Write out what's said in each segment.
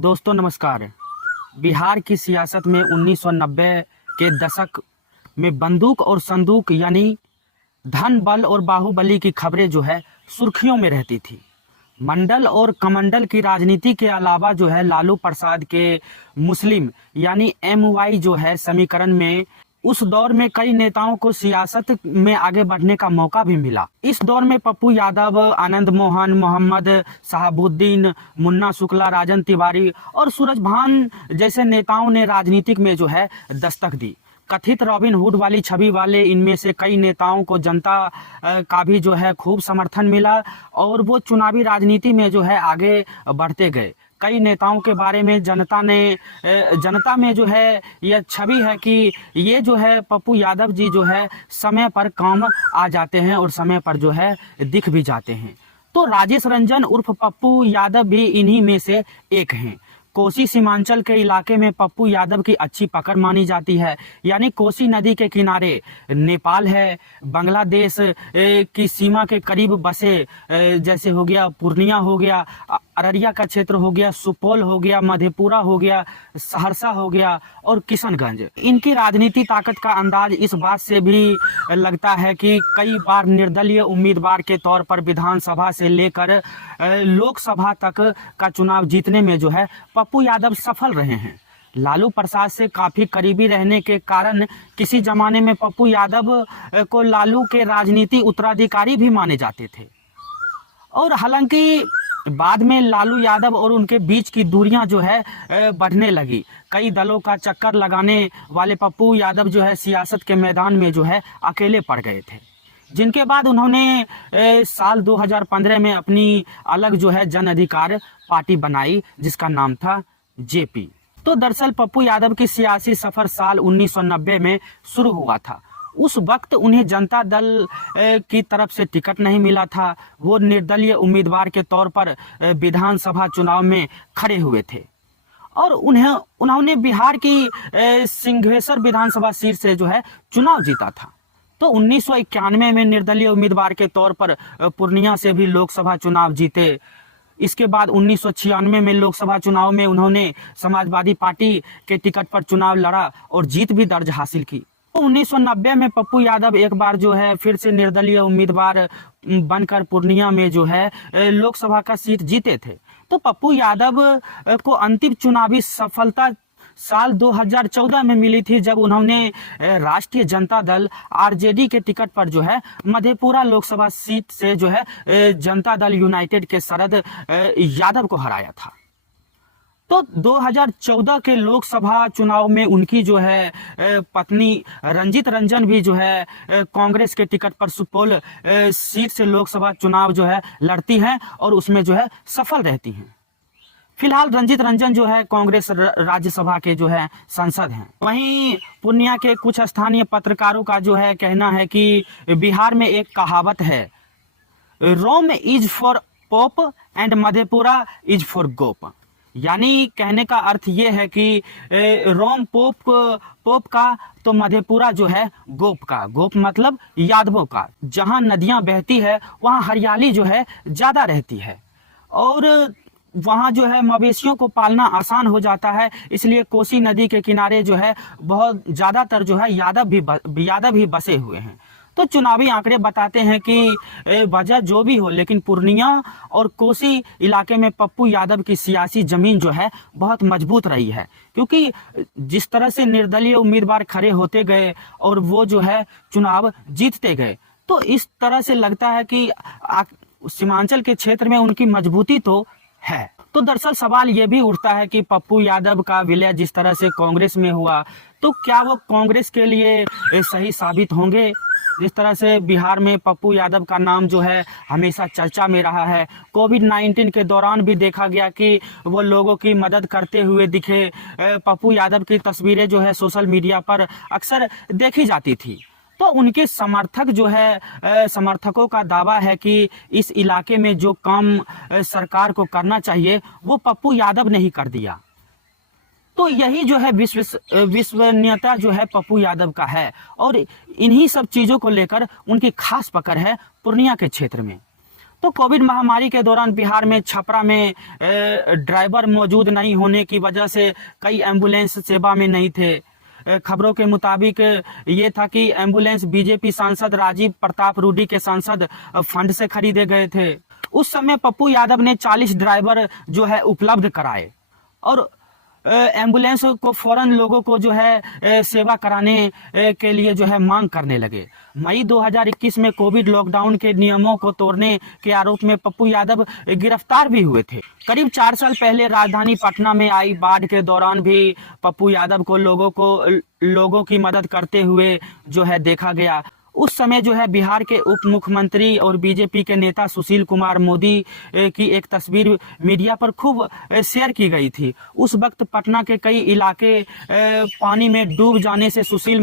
दोस्तों नमस्कार। बिहार की सियासत में 1990 के दशक में बंदूक और संदूक यानी धन बल और बाहुबली की खबरें जो है सुर्खियों में रहती थी। मंडल और कमंडल की राजनीति के अलावा जो है लालू प्रसाद के मुस्लिम यानी MY जो है समीकरण में उस दौर में कई नेताओं को सियासत में आगे बढ़ने का मौका भी मिला। इस दौर में पप्पू यादव, आनंद मोहन, मोहम्मद शहाबुद्दीन, मुन्ना शुक्ला, राजन तिवारी और सूरजभान जैसे नेताओं ने राजनीतिक में जो है दस्तक दी। कथित रॉबिन हुड वाली छवि वाले इनमें से कई नेताओं को जनता का भी जो है खूब समर्थन मिला और वो चुनावी राजनीति में जो है आगे बढ़ते गए। कई नेताओं के बारे में जनता में जो है यह छवि है कि ये जो है पप्पू यादव जी जो है समय पर काम आ जाते हैं और समय पर जो है दिख भी जाते हैं। तो राजेश रंजन उर्फ पप्पू यादव भी इन्हीं में से एक हैं। कोसी सीमांचल के इलाके में पप्पू यादव की अच्छी पकड़ मानी जाती है। यानी कोसी नदी के किनारे नेपाल है, बांग्लादेश की सीमा के करीब बसे जैसे हो गया पूर्णिया, हो गया अररिया का क्षेत्र, हो गया सुपौल, हो गया मधेपुरा, हो गया सहरसा, हो गया और किशनगंज। इनकी राजनीति ताकत का अंदाज इस बात से भी लगता है कि कई बार निर्दलीय उम्मीदवार के तौर पर विधानसभा से लेकर लोकसभा तक का चुनाव जीतने में जो है पप्पू यादव सफल रहे हैं। लालू प्रसाद से काफी करीबी रहने के कारण किसी जमाने में पप्पू यादव को लालू के राजनीति उत्तराधिकारी भी माने जाते थे। और हालांकि बाद में लालू यादव और उनके बीच की दूरियां जो है बढ़ने लगी। कई दलों का चक्कर लगाने वाले पप्पू यादव जो है सियासत के मैदान में जो है अकेले पड़ गए थे, जिनके बाद उन्होंने साल 2015 में अपनी अलग जो है जन अधिकार पार्टी बनाई जिसका नाम था JP। तो दरअसल पप्पू यादव की सियासी सफर साल 1990 में शुरू हुआ था। उस वक्त उन्हें जनता दल की तरफ से टिकट नहीं मिला था। वो निर्दलीय उम्मीदवार के तौर पर विधानसभा चुनाव में खड़े हुए थे और उन्होंने बिहार की सिंहेश्वर विधानसभा सीट से जो है चुनाव जीता था। तो 1991 में निर्दलीय उम्मीदवार के तौर पर पूर्णिया से भी लोकसभा चुनाव जीते। इसके बाद 1996 में लोकसभा चुनाव में उन्होंने समाजवादी पार्टी के टिकट पर चुनाव लड़ा और जीत भी दर्ज हासिल की। तो 1990 में पप्पू यादव एक बार जो है फिर से निर्दलीय उम्मीदवार बनकर पूर्णिया में जो है लोकसभा का सीट जीते थे। तो पप्पू यादव को अंतिम चुनावी सफलता साल 2014 में मिली थी जब उन्होंने राष्ट्रीय जनता दल RJD के टिकट पर जो है मधेपुरा लोकसभा सीट से जो है जनता दल यूनाइटेड के शरद यादव को हराया था। तो 2014 के लोकसभा चुनाव में उनकी जो है पत्नी रंजित रंजन भी जो है कांग्रेस के टिकट पर सुपौल सीट से लोकसभा चुनाव जो है लड़ती हैं और उसमें जो है सफल रहती हैं। फिलहाल रंजित रंजन जो है कांग्रेस राज्यसभा के जो है सांसद हैं। वहीं पूर्णिया के कुछ स्थानीय पत्रकारों का जो है कहना है कि बिहार में एक कहावत है, Rome is for Pope and Madhepura is for गोप। यानी कहने का अर्थ ये है कि रोम पोप का तो मधेपुरा जो है गोप का। गोप मतलब यादवों का। जहां नदियां बहती है वहां हरियाली जो है ज्यादा रहती है और वहां जो है मवेशियों को पालना आसान हो जाता है। इसलिए कोसी नदी के किनारे जो है बहुत ज्यादातर जो है यादव भी बसे हुए हैं। तो चुनावी आंकड़े बताते हैं कि वजह जो भी हो लेकिन पूर्णिया और कोसी इलाके में पप्पू यादव की सियासी जमीन जो है बहुत मजबूत रही है, क्योंकि जिस तरह से निर्दलीय उम्मीदवार खड़े होते गए और वो जो है चुनाव जीतते गए, तो इस तरह से लगता है कि सीमांचल के क्षेत्र में उनकी मजबूती तो है। तो दरअसल सवाल ये भी उठता है कि पप्पू यादव का विलय जिस तरह से कांग्रेस में हुआ तो क्या वो कांग्रेस के लिए सही साबित होंगे। जिस तरह से बिहार में पप्पू यादव का नाम जो है हमेशा चर्चा में रहा है। कोविड-19 के दौरान भी देखा गया कि वो लोगों की मदद करते हुए दिखे। पप्पू यादव की तस्वीरें जो है सोशल मीडिया पर अक्सर देखी जाती थी। तो उनके समर्थक जो है समर्थकों का दावा है कि इस इलाके में जो काम सरकार को करना चाहिए वो पप्पू यादव ने ही कर दिया। तो यही जो है विश्वसनीयता जो है पप्पू यादव का है और इन्हीं सब चीजों को लेकर उनकी खास पकड़ है पूर्णिया के क्षेत्र में। तो कोविड महामारी के दौरान बिहार में छपरा में ड्राइवर मौजूद नहीं होने की वजह से कई एम्बुलेंस सेवा में नहीं थे। खबरों के मुताबिक ये था कि एम्बुलेंस बीजेपी सांसद राजीव प्रताप रूडी के सांसद फंड से खरीदे गए थे। उस समय पप्पू यादव ने 40 ड्राइवर जो है उपलब्ध कराए और एम्बुलेंस को फौरन लोगों को जो है सेवा कराने के लिए जो है मांग करने लगे। मई 2021 में कोविड लॉकडाउन के नियमों को तोड़ने के आरोप में पप्पू यादव गिरफ्तार भी हुए थे। करीब 4 साल पहले राजधानी पटना में आई बाढ़ के दौरान भी पप्पू यादव को लोगों की मदद करते हुए जो है देखा गया। उस समय जो है बिहार के उप मुख्यमंत्री और बीजेपी के नेता सुशील कुमार मोदी की एक तस्वीर मीडिया पर खूब शेयर की गई थी। उस वक्त पटना के कई इलाके पानी में डूब जाने से सुशील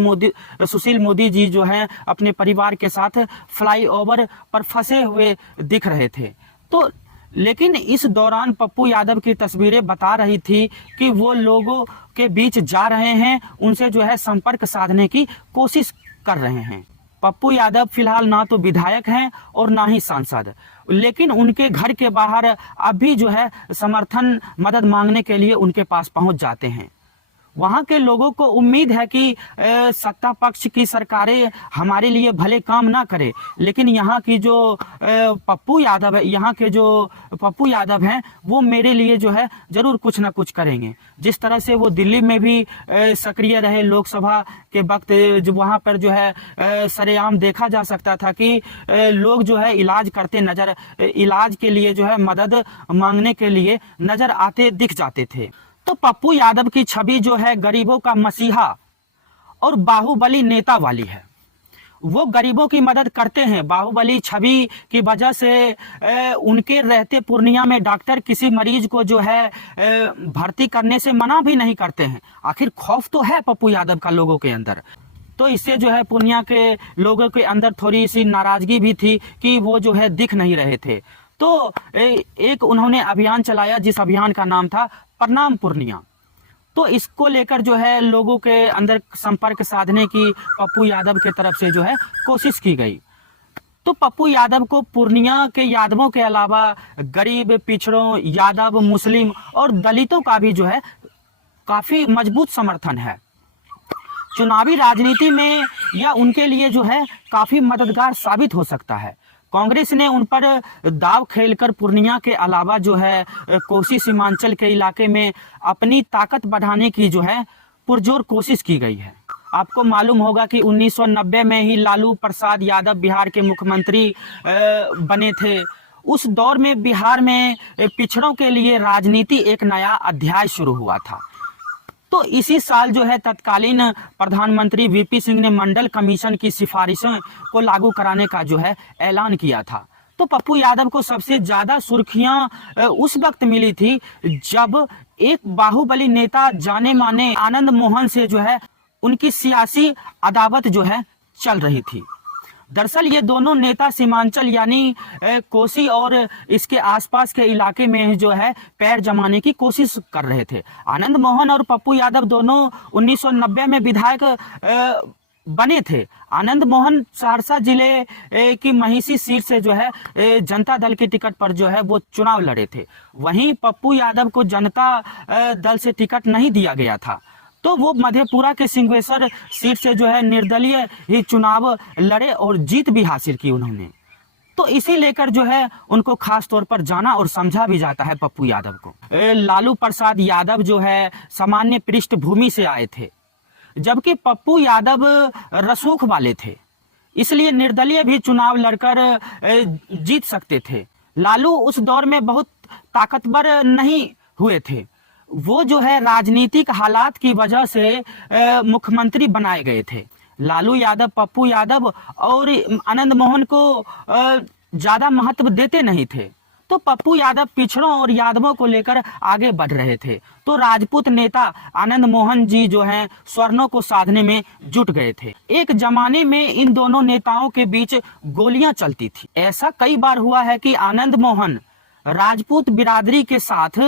मोदी जी जो है अपने परिवार के साथ फ्लाईओवर पर फंसे हुए दिख रहे थे। तो लेकिन इस दौरान पप्पू यादव की तस्वीरें बता रही थी कि वो लोगों के बीच जा रहे हैं, उनसे जो है संपर्क साधने की कोशिश कर रहे हैं। पप्पू यादव फिलहाल ना तो विधायक हैं और ना ही सांसद, लेकिन उनके घर के बाहर अब भी जो है समर्थन मदद मांगने के लिए उनके पास पहुंच जाते हैं। वहां के लोगों को उम्मीद है कि सत्ता पक्ष की सरकारें हमारे लिए भले काम ना करे, लेकिन यहाँ की जो पप्पू यादव हैं वो मेरे लिए जो है जरूर कुछ ना कुछ करेंगे। जिस तरह से वो दिल्ली में भी सक्रिय रहे लोकसभा के वक्त, जो वहाँ पर जो है सरेआम देखा जा सकता था कि लोग जो है इलाज के लिए जो है मदद मांगने के लिए नजर आते दिख जाते थे। तो पप्पू यादव की छवि जो है गरीबों का मसीहा और बाहुबली नेता वाली है। वो गरीबों की मदद करते हैं। बाहुबली छवि की वजह से उनके रहते पूर्णिया में डॉक्टर किसी मरीज को जो है भर्ती करने से मना भी नहीं करते हैं। आखिर खौफ तो है पप्पू यादव का लोगों के अंदर। तो इससे जो है पूर्णिया के लोगों के अंदर थोड़ी सी नाराजगी भी थी कि वो जो है दिख नहीं रहे थे। तो एक उन्होंने अभियान चलाया जिस अभियान का नाम था प्रणाम पूर्णिया। तो इसको लेकर जो है लोगों के अंदर संपर्क साधने की पप्पू यादव के तरफ से जो है कोशिश की गई। तो पप्पू यादव को पूर्णिया के यादवों के अलावा गरीब, पिछड़ों, यादव, मुस्लिम और दलितों का भी जो है काफी मजबूत समर्थन है। चुनावी राजनीति में यह उनके लिए जो है काफी मददगार साबित हो सकता है। कांग्रेस ने उन पर दाव खेलकर पूर्णिया के अलावा जो है कोसी सीमांचल के इलाके में अपनी ताकत बढ़ाने की जो है पुरजोर कोशिश की गई है। आपको मालूम होगा कि 1990 में ही लालू प्रसाद यादव बिहार के मुख्यमंत्री बने थे। उस दौर में बिहार में पिछड़ों के लिए राजनीति एक नया अध्याय शुरू हुआ था। तो इसी साल जो है तत्कालीन प्रधानमंत्री वीपी सिंह ने मंडल कमीशन की सिफारिशों को लागू कराने का जो है ऐलान किया था। तो पप्पू यादव को सबसे ज्यादा सुर्खियां उस वक्त मिली थी जब एक बाहुबली नेता जाने माने आनंद मोहन से जो है उनकी सियासी अदावत जो है चल रही थी। दरअसल ये दोनों नेता सीमांचल यानी कोसी और इसके आसपास के इलाके में जो है पैर जमाने की कोशिश कर रहे थे। आनंद मोहन और पप्पू यादव दोनों 1990 में विधायक बने थे। आनंद मोहन सहरसा जिले की महिषी सीट से जो है जनता दल की टिकट पर जो है वो चुनाव लड़े थे। वहीं पप्पू यादव को जनता दल से टिकट नहीं दिया गया था, तो वो मधेपुरा के सिंहेश्वर सीट से जो है निर्दलीय ही चुनाव लड़े और जीत भी हासिल की उन्होंने। तो इसी लेकर जो है उनको खास तौर पर जाना और समझा भी जाता है पप्पू यादव को। लालू प्रसाद यादव जो है सामान्य पृष्ठभूमि से आए थे, जबकि पप्पू यादव रसूख वाले थे, इसलिए निर्दलीय भी चुनाव लड़कर जीत सकते थे। लालू उस दौर में बहुत ताकतवर नहीं हुए थे, वो जो है राजनीतिक हालात की वजह से मुख्यमंत्री बनाए गए थे। लालू यादव पप्पू यादव और आनंद मोहन को ज्यादा महत्व देते नहीं थे। तो पप्पू यादव पिछड़ों और यादवों को लेकर आगे बढ़ रहे थे। तो राजपूत नेता आनंद मोहन जी जो हैं स्वर्णों को साधने में जुट गए थे। एक जमाने में इन दोनों नेताओं के बीच गोलियां चलती थी। ऐसा कई बार हुआ है कि आनंद मोहन राजपूत बिरादरी के साथ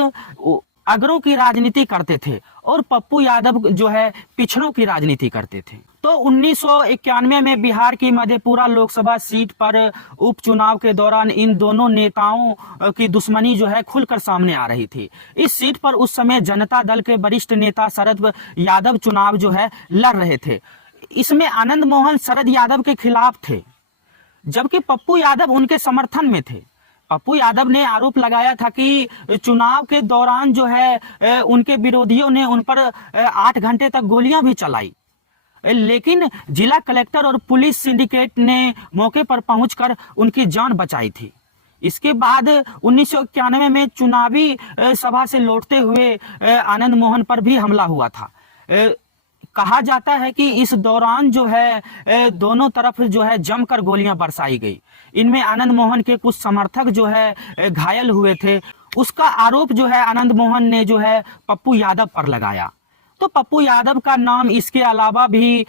अगरों की राजनीति करते थे और पप्पू यादव जो है पिछड़ों की राजनीति करते थे। तो 1991 में बिहार की मधेपुरा लोकसभा सीट पर उपचुनाव के दौरान इन दोनों नेताओं की दुश्मनी जो है खुलकर सामने आ रही थी। इस सीट पर उस समय जनता दल के वरिष्ठ नेता शरद यादव चुनाव जो है लड़ रहे थे। इसमें आनंद मोहन शरद यादव के खिलाफ थे, जबकि पप्पू यादव उनके समर्थन में थे। पप्पू यादव ने आरोप लगाया था कि चुनाव के दौरान जो है उनके विरोधियों ने उन पर 8 घंटे तक गोलियां भी चलाई, लेकिन जिला कलेक्टर और पुलिस सिंडिकेट ने मौके पर पहुंचकर उनकी जान बचाई थी। इसके बाद 1991 में चुनावी सभा से लौटते हुए आनंद मोहन पर भी हमला हुआ था। कहा जाता है कि इस दौरान जो है दोनों तरफ जो है जमकर गोलियां बरसाई गई। इनमें आनंद मोहन के कुछ समर्थक जो है घायल हुए थे। उसका आरोप जो है आनंद मोहन ने जो है पप्पू यादव पर लगाया। तो पप्पू यादव का नाम इसके अलावा भी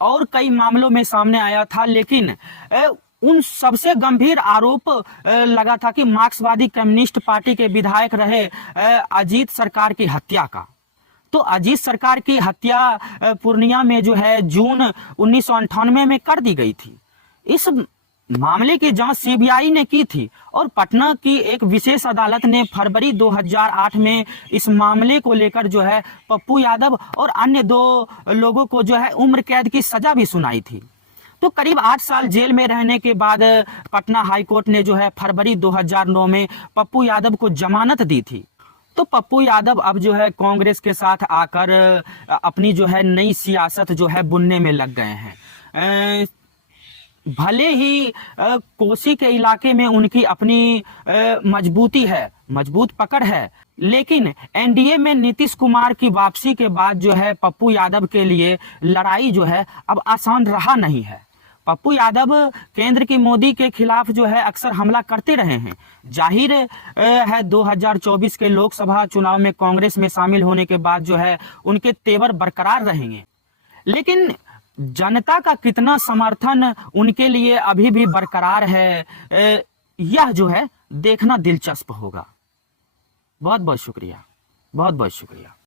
और कई मामलों में सामने आया था, लेकिन उन सबसे गंभीर आरोप लगा था कि मार्क्सवादी कम्युनिस्ट पार्टी के विधायक रहे अजीत सरकार की हत्या का। तो अजीत सरकार की हत्या पूर्णिया में जो है जून 1998 में कर दी गई थी। इस मामले की जांच सीबीआई ने की थी और पटना की एक विशेष अदालत ने फरवरी 2008 में इस मामले को लेकर जो है पप्पू यादव और अन्य 2 लोगों को जो है उम्र कैद की सजा भी सुनाई थी। तो करीब 8 साल जेल में रहने के बाद पटना हाईकोर्ट ने जो है फरवरी 2009 में पप्पू यादव को जमानत दी थी। तो पप्पू यादव अब जो है कांग्रेस के साथ आकर अपनी जो है नई सियासत जो है बुनने में लग गए हैं। भले ही कोसी के इलाके में उनकी अपनी मजबूती है, मजबूत पकड़ है, लेकिन एनडीए में नीतीश कुमार की वापसी के बाद जो है पप्पू यादव के लिए लड़ाई जो है अब आसान रहा नहीं है। पप्पू यादव केंद्र की मोदी के खिलाफ जो है अक्सर हमला करते रहे हैं। जाहिर है 2024 के लोकसभा चुनाव में कांग्रेस में शामिल होने के बाद जो है उनके तेवर बरकरार रहेंगे, लेकिन जनता का कितना समर्थन उनके लिए अभी भी बरकरार है, यह जो है देखना दिलचस्प होगा। बहुत बहुत शुक्रिया, बहुत बहुत शुक्रिया।